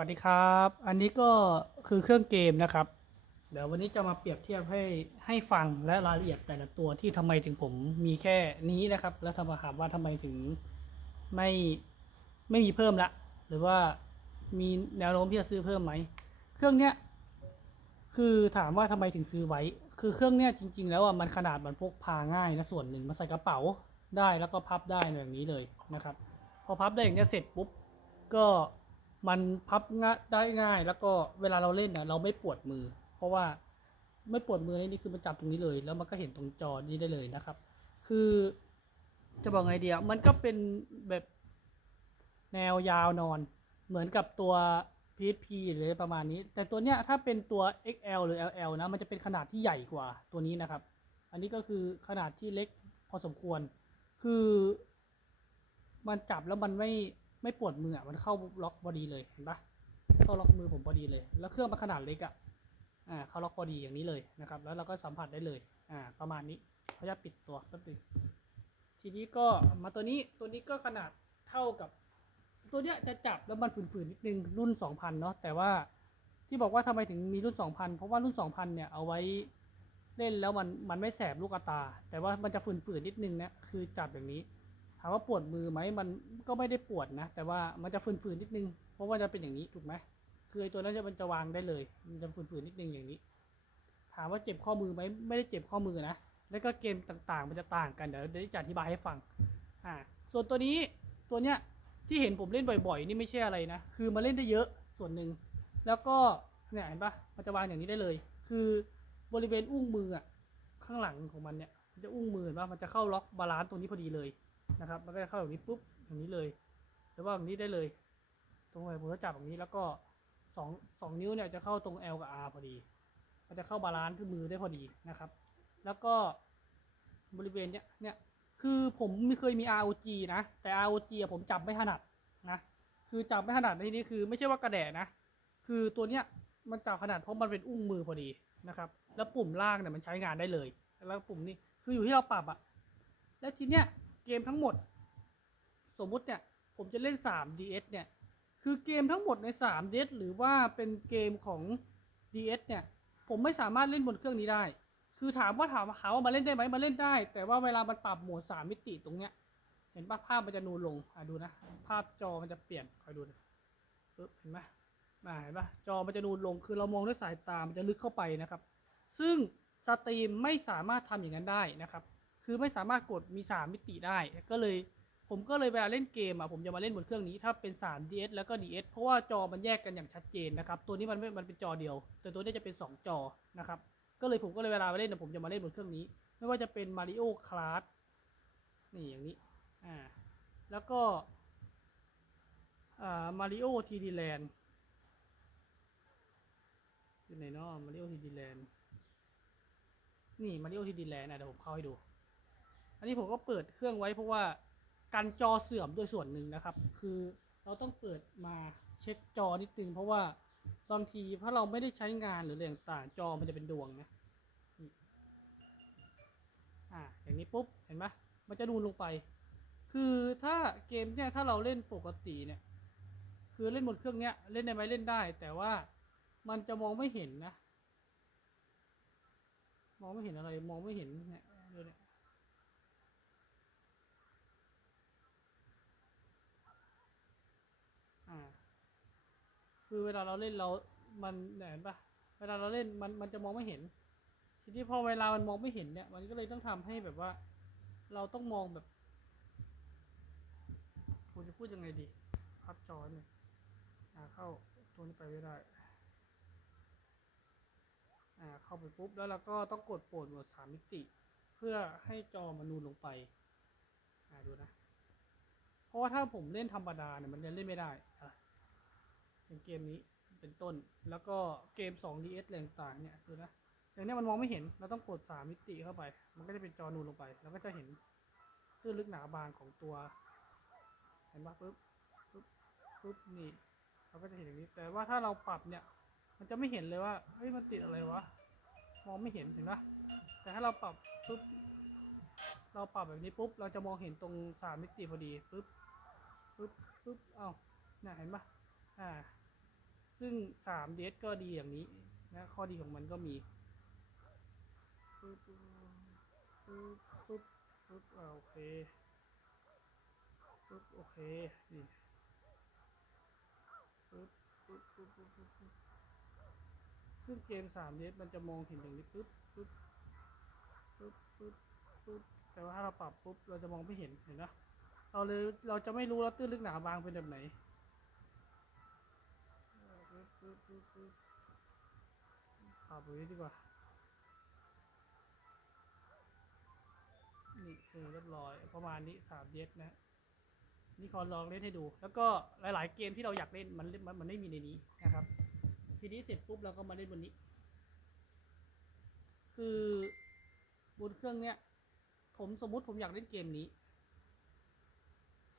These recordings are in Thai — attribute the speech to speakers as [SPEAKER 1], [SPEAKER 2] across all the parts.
[SPEAKER 1] วัสดีครับ อันนี้ก็คือเครื่องเกมนะครับ เดี๋ยววันนี้จะมาเปรียบเทียบให้ให้ฟังและรายละเอียดแต่ละตัวที่ทำไมถึงผมมีแค่นี้นะครับ แล้วทำมาถามว่าทำไมถึงไม่ไม่มีเพิ่มละ หรือว่ามีแนวโน้มที่จะซื้อเพิ่มไหม เครื่องเนี้ยคือถามว่าทำไมถึงซื้อไว้ คือเครื่องเนี้ยจริง ๆ แล้วอะมันขนาดมันพกพาง่ายนะส่วนหนึ่งมันใส่กระเป๋าได้แล้วก็พับได้แบบนี้เลยนะครับ พอพับได้อย่างเนี้ยเสร็จปุ๊บก็ มันพับง่ายได้ง่าย แล้วก็เวลาเราเล่นน่ะเราไม่ปวดมือ เพราะว่าไม่ปวดมือนี่นี่คือมันจับตรงนี้เลย แล้วมันก็เห็นตรงจอนี้ได้เลยนะครับ คือจะบอกไงเดียวมันก็เป็นแบบแนวยาวนอน เหมือนกับตัว PSP หรือประมาณนี้ แต่ตัวเนี้ยถ้าเป็นตัว XL หรือ LL นะ มันจะเป็นขนาดที่ใหญ่กว่าตัวนี้นะครับ อันนี้ก็คือขนาดที่เล็กพอสมควร คือมันจับแล้วมันไม่ ไม่ปวดมืออะมันเข้าล็อกพอดีเลยเห็นปะเข้าล็อกมือผมพอดีเลย แล้วเครื่องมันขนาดเล็กอะอ่าเข้าล็อกพอดีอย่างนี้เลยนะครับ แล้วเราก็สัมผัสได้เลย อ่า ประมาณนี้เขาจะปิดตัวแป๊บนึงทีนี้ก็มาตัวนี้ตัวนี้ก็ขนาดเท่ากับ ตัวเนี้ยจะจับแล้วมันฝืนๆนิดนึงรุ่น2000เนาะแต่ว่าที่บอกว่าทำไมถึงมีรุ่น2000เพราะว่ารุ่น2000เนี่ยเอาไว้เล่นแล้วมันมันไม่แสบลูกตา แต่ว่ามันจะฝืนๆนิดนึงนะคือจับอย่างนี้ามว่าปวดมือไหมมันก็ไม่ได้ปวดนะ แต่ว่ามันจะฝืนๆนิดนึง เพราะว่าจะเป็นอย่างนี้ถูกไหมคือตัวนั้นจะมันจะวางได้เลย มันจะฝืนๆนิดนึงอย่างนี้ ถามว่าเจ็บข้อมือไหมไม่ได้เจ็บข้อมือนะ แล้วก็เกมต่างๆ มันจะต่างกันเดี๋ยวเดี๋ยวจะอธิบายให้ฟัง อ่า ส่วนตัวนี้ตัวเนี้ยที่เห็นผมเล่นบ่อยๆ นี่ไม่ใช่อะไรนะ คือมาเล่นได้เยอะส่วนหนึ่ง แล้วก็เนี่ยเห็นปะมันจะวางอย่างนี้ได้เลย คือบริเวณอุ้งมืออะข้างหลังของมันเนี่ยมันจะอุ้งมือเห็นปะมันจะเข้าล็อกบาลานซ์ตรงนี้พอดีเลย นะครับ มันก็จะเข้าอย่างนี้ปุ๊บอย่างนี้เลย หรือว่าอย่างนี้ได้เลย ตรงไหนผมจะจับอย่างนี้แล้วก็สองสองนิ้วเนี่ยจะเข้าตรง L กับ R พอดี มันจะเข้าบาลานซ์ที่มือได้พอดีนะครับ แล้วก็บริเวณเนี้ยเนี่ยคือผมไม่เคยมี ROG นะ แต่ ROG อะผมจับไม่ถนัดนะ คือจับไม่ถนัดในที่นี้คือไม่ใช่ว่ากระแดะนะ คือตัวเนี้ยมันจับขนาดเพราะมันเป็นอุ้งมือพอดีนะครับ แล้วปุ่มล่างเนี่ยมันใช้งานได้เลย แล้วปุ่มนี้คืออยู่ที่เราปรับอะแล้วทีเนี้ย เกมทั้งหมด สมมุติเนี่ย ผมจะเล่น 3 DS เนี่ย คือเกมทั้งหมดใน 3 DS หรือว่าเป็นเกมของ DS เนี่ย ผมไม่สามารถเล่นบนเครื่องนี้ได้ คือถามว่าถามหาว่ามาเล่นได้ไหมมาเล่นได้ แต่ว่าเวลามันปรับโหมด 3 มิติตรงเนี้ย เห็นปะภาพมันจะนูนลง อะดูนะ ภาพจอมันจะเปลี่ยน คอยดูนะเห็นไหมอ่าเห็นปะจอมันจะนูนลง คือเรามองด้วยสายตา มันจะลึกเข้าไปนะครับ ซึ่งสตรีมไม่สามารถทำอย่างนั้นได้นะครับ คือไม่สามารถกดมี 3 มิติได้ ก็เลยผมก็เลยเวลาเล่นเกมอะผมจะมาเล่นบนเครื่องนี้ถ้าเป็น 3 DS แล้วก็ DS เพราะว่าจอมันแยกกันอย่างชัดเจนนะครับ ตัวนี้มันไม่มันเป็นจอเดียว แต่ตัวนี้จะเป็น 2 จอนะครับ ก็เลยผมก็เลยเวลามาเล่นนะผมจะมาเล่นบนเครื่องนี้ ไม่ว่าจะเป็น Mario Kart นี่อย่างนี้อ่าแล้วก็อ่า Mario 3D Land อยู่ไหนเนาะ Mario 3D Land นี่ Mario 3D Land นะเดี๋ยวผมเข้าให้ดู อันนี้ผมก็เปิดเครื่องไว้เพราะว่าการจอเสื่อมด้วยส่วนหนึ่งนะครับ คือเราต้องเปิดมาเช็คจอนิดนึงเพราะว่าบางทีถ้าเราไม่ได้ใช้งานหรืออะไรต่างจอมันจะเป็นดวงนะอ่าอย่างนี้ปุ๊บเห็นไหมมันจะนูนลงไป คือถ้าเกมเนี่ยถ้าเราเล่นปกติเนี่ย คือเล่นบนเครื่องเนี้ยเล่นได้ไหมเล่นได้ แต่ว่ามันจะมองไม่เห็นนะ มองไม่เห็นอะไรมองไม่เห็นเนี่ยดูเนี่ย อ่า คือเวลาเราเล่นเรามันเห็นปะเวลาเราเล่นมันมันจะมองไม่เห็น ทีนี้พอเวลามันมองไม่เห็นเนี่ย มันก็เลยต้องทำให้แบบว่า เราต้องมองแบบผมจะพูดยังไงดีพับจอเนี่ยอ่าเข้าตัวนี้ไปไม่ได้อ่าเข้าไปปุ๊บแล้วเราก็ต้องกดโปรดโหมดสามมิติ เพื่อให้จอมันนูนลงไปอ่าดูนะ เพราะว่าถ้าผมเล่นธรรมดาเนี่ยมันจะเล่นไม่ได้อะ อย่างเกมนี้เป็นต้น แล้วก็เกม 2DS อะไรต่างๆเนี่ยดูนะอย่างนี้มันมองไม่เห็น เราต้องกด 3 มิติเข้าไป มันก็จะเป็นจอนูนลงไปแล้วก็จะเห็นคลื่นลึกหนาบางของตัว เห็นปะปุ๊บปุ๊บปุ๊บนี่ เราก็จะเห็นอย่างนี้ แต่ว่าถ้าเราปรับเนี่ย มันจะไม่เห็นเลยว่า เฮ้ย มันติดอะไรวะ มองไม่เห็นเห็นปะแต่ถ้าเราปรับปุ๊บ เราปรับแบบนี้ปุ๊บ เราจะมองเห็นตรงสามมิติพอดีปุ๊บปุ๊บปุ๊บ เอ้าเนี่ยเห็นปะ อ่า ซึ่งสามเดก็ดีอย่างนี้นะข้อดีของมันก็มีปึ๊บปึ๊บปึ๊บปึ๊บอ่าโอเคปึ๊บโอเคนี่ปึ๊บปึ๊บปึ๊บปึ๊บปึ๊บซึ่งเกมสามเดมันจะมองเห็นอย่างนี้ปึ๊บปึ๊บปึ๊บปึ๊บปึ๊บแต่ว่าถ้าเราปรับปุ๊บเราจะมองไม่เห็นเห็นนะเราเลยเราจะไม่รู้ว่าตื้นลึกหนาบางเป็นแบบไหน ปึ๊บปึ๊บปึ๊บปึ๊บปรับไว้ดีกว่า นี่คือเรียบร้อย ประมาณนี้สามเดสนะนี่ขอลองเล่นให้ดู แล้วก็หลายๆเกมที่เราอยากเล่นมันมันมันไม่มีในนี้นะครับ ทีนี้เสร็จปุ๊บเราก็มาเล่นบนนี้ คือบนเครื่องเนี้ย ผมสมมุติผมอยากเล่นเกมนี้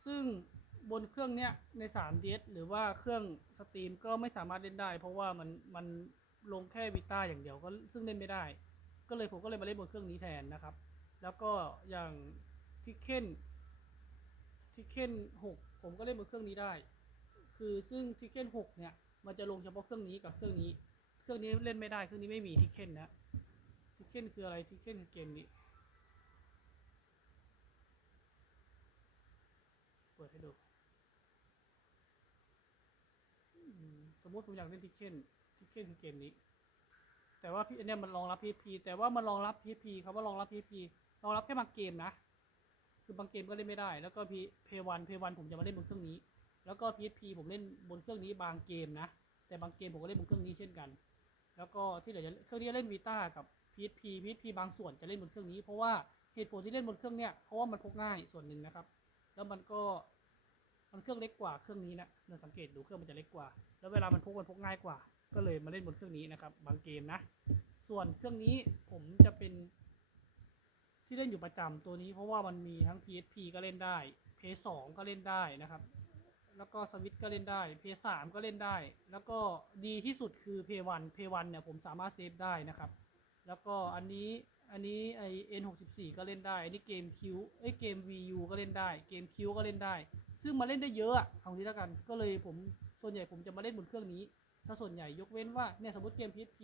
[SPEAKER 1] ซึ่ง บนเครื่องเนี้ยใน 3DS หรือว่าเครื่องสตรีมก็ไม่สามารถเล่นได้ เพราะว่ามันมันลงแค่วิต้าอย่างเดียวก็ซึ่งเล่นไม่ได้ ก็เลยผมก็เลยมาเล่นบนเครื่องนี้แทนนะครับ แล้วก็อย่างทิเคนทิเคนหกผมก็เล่นบนเครื่องนี้ได้ คือซึ่งทิเคนหกเนี่ย มันจะลงเฉพาะเครื่องนี้กับเครื่องนี้ เครื่องนี้เล่นไม่ได้ เครื่องนี้ไม่มีทิเคนนะทิเคนคืออะไรทิเคนคือเกมนี้เปิดให้ดูอื มสมมติผมอยากเล่นทิเคนทิเคนคือเกมนี้ แต่ว่าพี่อันเนี้ยมันรองรับ PSP แต่ว่ามันรองรับ PSP คำว่ารองรับ PSP รองรับแค่บางเกมนะ คือบางเกมก็เล่นไม่ได้ แล้วก็พีเพย์วันเพย์วันผมจะมาเล่นบนเครื่องนี้ แล้วก็ PSP ผมเล่นบนเครื่องนี้บางเกมนะ แต่บางเกมผมก็เล่นบนเครื่องนี้เช่นกัน แล้วก็ที่เหลือจะเครื่องนี้เล่นวีต้ากับ PSP PSP บางส่วนจะเล่นบนเครื่องนี้ เพราะว่าเหตุผลที่เล่นบนเครื่องเนี้ยเพราะว่ามันพกง่ายส่วนหนึ่งนะครับ แล้วมันก็ มันเครื่องเล็กกว่าเครื่องนี้นะเราสังเกตดูเครื่องมันจะเล็กกว่า แล้วเวลามันพกมันพกง่ายกว่า ก็เลยมาเล่นบนเครื่องนี้นะครับ บางเกมนะ ส่วนเครื่องนี้ผมจะเป็น ที่เล่นอยู่ประจำตัวนี้ เพราะว่ามันมีทั้ง PSP ก็เล่นได้ PS2 ก็เล่นได้นะครับ แล้วก็สวิตก็เล่นได้ PS3 ก็เล่นได้ แล้วก็ดีที่สุดคือ PS1 PS1 เนี่ยผมสามารถเซฟได้นะครับ แล้วก็อันนี้อันนี้ไอ N64 ก็เล่นได้ อันนี้เกม Q เอ้ยเกม VU ก็เล่นได้ เกม Q ก็เล่นได้ ซึ่งมาเล่นได้เยอะอะเอางี้แล้วกัน ก็เลยผมส่วนใหญ่ผมจะมาเล่นบนเครื่องนี้ ถ้าส่วนใหญ่ยกเว้นว่าเนี่ยสมมติเกม PSP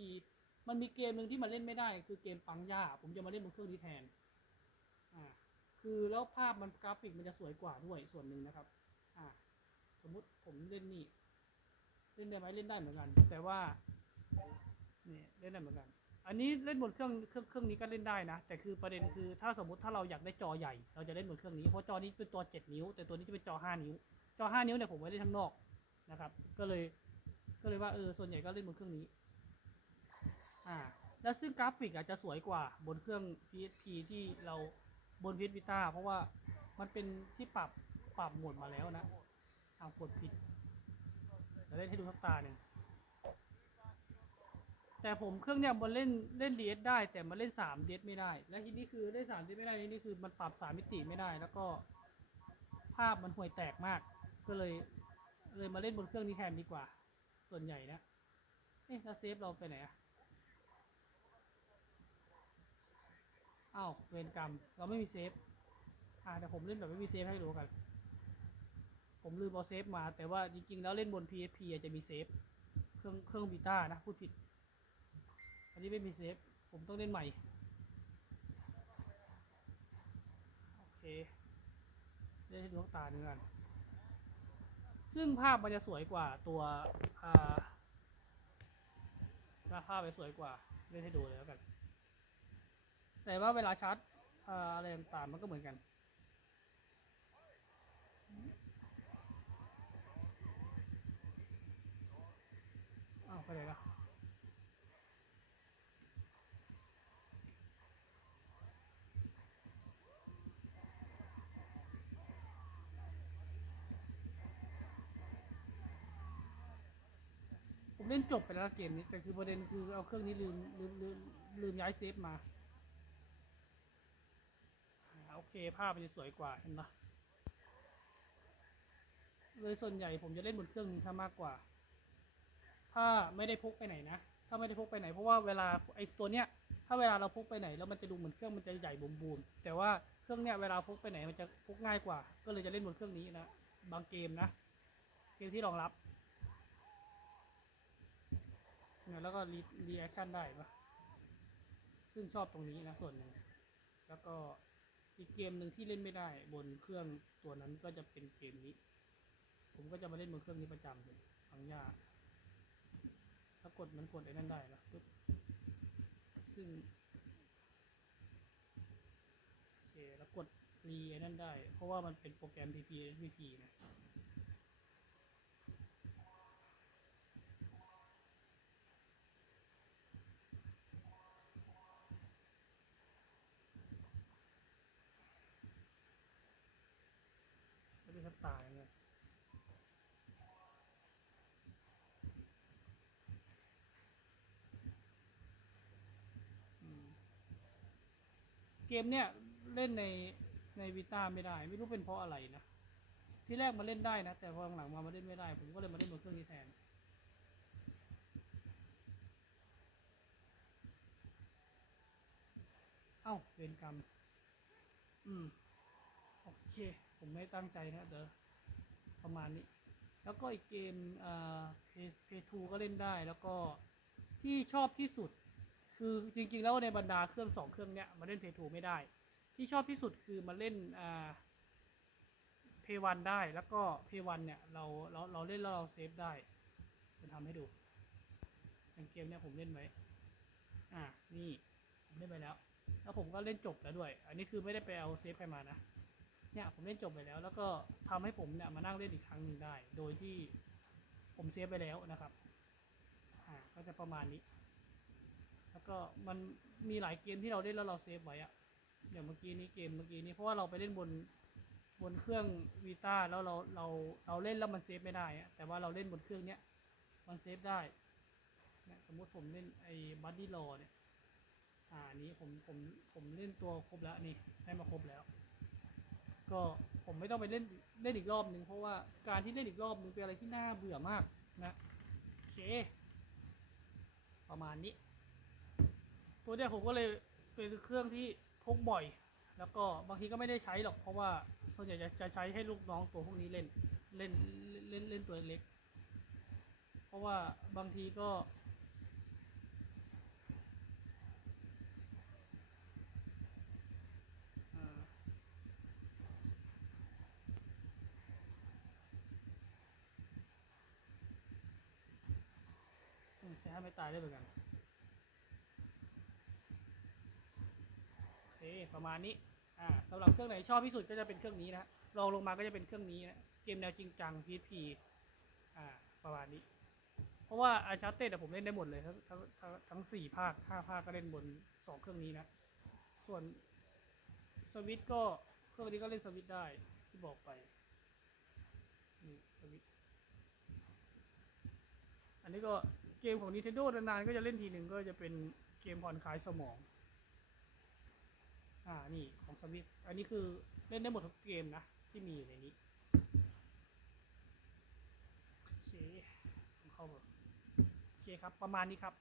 [SPEAKER 1] มันมีเกมหนึ่งที่มันเล่นไม่ได้ คือเกมปังย่าผมจะมาเล่นบนเครื่องนี้แทน อ่า คือแล้วภาพมันกราฟิกมันจะสวยกว่าด้วยส่วนหนึ่งนะครับ อ่า สมมุติผมเล่นนี่ เล่นได้ไหมเล่นได้เหมือนกัน แต่ว่าเนี่ยเล่นได้เหมือนกัน อันนี้เล่นบนเครื่องเครื่องเครื่องนี้ก็เล่นได้นะ แต่คือประเด็นคือถ้าสมมติถ้าเราอยากได้จอใหญ่ เราจะเล่นบนเครื่องนี้เพราะจอนี้เป็นจอ7นิ้ว แต่ตัวนี้จะเป็นจอ5นิ้ว จอ5นิ้วเนี่ยผมไว้เล่นข้างนอกนะครับ ก็เลยก็เลยว่าเออส่วนใหญ่ก็เล่นบนเครื่องนี้ อ่า แล้วซึ่งกราฟิกอาจจะสวยกว่าบนเครื่อง PSP ที่เราบน PS Vita เพราะว่ามันเป็นที่ปรับปรับโหมดมาแล้วนะเอากดผิดเดี๋ยวเล่นให้ดูทักตาหนึ่ง แต่ผมเครื่องเนี้ยมันเล่นเล่น DS ได้ แต่มันเล่น3 DS ไม่ได้ และทีนี้คือเล่น3 DS ไม่ได้นี่คือมันปรับ3มิติไม่ได้ แล้วก็ ภาพมันห่วยแตกมาก ก็เลย เลยมาเล่นบนเครื่องนี้แทนดีกว่า ส่วนใหญ่นะเอ๊ะแล้วเซฟเราไปไหนอะอ้าวเวรกรรม เราไม่มีเซฟอ่าแต่ผมเล่นแบบไม่มีเซฟให้ดูกัน ผมลืมเอาเซฟมา แต่ว่าจริงๆแล้วเล่นบน PSP อาจจะมีเซฟ เครื่องเครื่องบีต้านะพูดผิด อันนี้ไม่มีเซฟ ผมต้องเล่นใหม่ โอเคเล่นให้ดูตาเนื้อนซึ่งภาพมันจะสวยกว่าตัวอ่าหน้าภาพไปสวยกว่าเล่นให้ดูเลยแล้วกัน แต่ว่าเวลาชาร์จอ่อะไรต่างๆมันก็เหมือนกันอ้าวไปไหนละ ผมเล่นจบไปแล้วเกมนี้ แต่คือประเด็นคือเอาเครื่องนี้ลืมลืมลืมลืมย้ายเซฟมาโอเคภาพมันจะสวยกว่าเห็นปะเลยส่วนใหญ่ผมจะเล่นบนเครื่องนี้ซะมากกว่า ถ้าไม่ได้พกไปไหนนะ ถ้าไม่ได้พกไปไหน เพราะว่าเวลาไอ้ตัวเนี้ย ถ้าเวลาเราพกไปไหนแล้วมันจะดูเหมือนเครื่องมันจะใหญ่บูมแต่ว่าเครื่องเนี้ยเวลาพกไปไหนมันจะพกง่ายกว่า ก็เลยจะเล่นบนเครื่องนี้นะ บางเกมนะ เกมที่รองรับ เนี่ยแล้วก็รีรีแอคชั่นได้ปะซึ่งชอบตรงนี้นะส่วนหนึ่งแล้วก็อีกเกมหนึ่งที่เล่นไม่ได้บนเครื่องตัวนั้นก็จะเป็นเกมนี้ ผมก็จะมาเล่นบนเครื่องนี้ประจำเลยฟังยากถ้ากดมันกดไอ้นั่นได้นะปึ๊บซึ่งโอเคแล้วกดรีไอ้นั่นได้ เพราะว่ามันเป็นโปรแกรม PP SVP นะ ไม่ได้ทับ ตายไงอืมเกมเนี้ยเล่นในในวีตาไม่ได้ ไม่รู้เป็นเพราะอะไรนะที่แรกมาเล่นได้นะ แต่พอหลังมามาเล่นไม่ได้ ผมก็เลยมาเล่นบนเครื่องนี้แทนเอ้าเวรกรรม อืม โอเค ผมไม่ตั้งใจนะเดี๋ยวประมาณนี้ แล้วก็อีกเกมอ่าเพย์ทูก็เล่นได้ แล้วก็ที่ชอบที่สุด คือจริง ๆ แล้วในบรรดาเครื่องสองเครื่องเนี้ยมาเล่นเพย์ทูไม่ได้ ที่ชอบที่สุดคือมาเล่นอ่าเพย์วันได้ แล้วก็เพย์วันเนี่ยเราเราเราเล่นแล้วเราเซฟได้จะทำให้ดูอย่างเกมเนี้ยผมเล่นไว้ อ่า นี่ ผมเล่นไปแล้ว แล้วผมก็เล่นจบแล้วด้วย อันนี้คือไม่ได้ไปเอาเซฟใครมานะ เนี่ยผมเล่นจบไปแล้ว แล้วก็ทำให้ผมเนี่ยมานั่งเล่นอีกครั้งหนึ่งได้ โดยที่ผมเซฟไปแล้วนะครับอ่าก็จะประมาณนี้ แล้วก็มันมีหลายเกมที่เราเล่นแล้วเราเซฟไว้อะอย่างเมื่อกี้นี้เกมเมื่อกี้นี้เพราะว่าเราไปเล่นบนบนเครื่องวีตาแล้วเราเราเราเล่นแล้วมันเซฟไม่ได้อะแต่ว่าเราเล่นบนเครื่องเนี้ยมันเซฟได้เนี่ยสมมุติผมเล่นไอ้บัดดี้รอเนี่ยอ่านนี้ผมผมผมเล่นตัวครบแล้วนี่ได้มาครบแล้ว ก็ผมไม่ต้องไปเล่นเล่นอีกรอบหนึ่งเพราะว่าการที่เล่นอีกรอบนึงเป็นอะไรที่น่าเบื่อมากนะโอเค ประมาณนี้ ตัวเนี้ยผมก็เลยเป็นเครื่องที่พกบ่อย แล้วก็บางทีก็ไม่ได้ใช้หรอก เพราะว่าส่วนใหญ่จะจะใช้ให้ลูกน้องตัวพวกนี้เล่นเล่นเล่นเล่นตัวเล็ก เพราะว่าบางทีก็ อืมใช้ให้ไม่ตายได้เหมือนกัน โอเค ประมาณนี้ อ่าสำหรับเครื่องไหนชอบที่สุดก็จะเป็นเครื่องนี้นะรองลงมาก็จะเป็นเครื่องนี้นะ เกมแนวจริงจัง PSP อ่า ประมาณนี้ เพราะว่าอาชาเต้ผมเล่นได้หมดเลยทั้งทั้งทั้งทั้งสี่ภาคห้าภาคก็เล่นบนสองเครื่องนี้นะ ส่วนสวิตก็เครื่องนี้ก็เล่นสวิตได้ที่บอกไป นี่สวิตอันนี้ก็ เกมของ Nintendo นานๆก็จะเล่นทีหนึ่งก็จะเป็นเกมผ่อนคลายสมอง อ่า นี่ของสวิตอันนี้คือเล่นได้หมดทุกเกมนะ ที่มีอยู่ในนี้ โอเคเข้าแบบโอเคครับ ประมาณนี้ครับ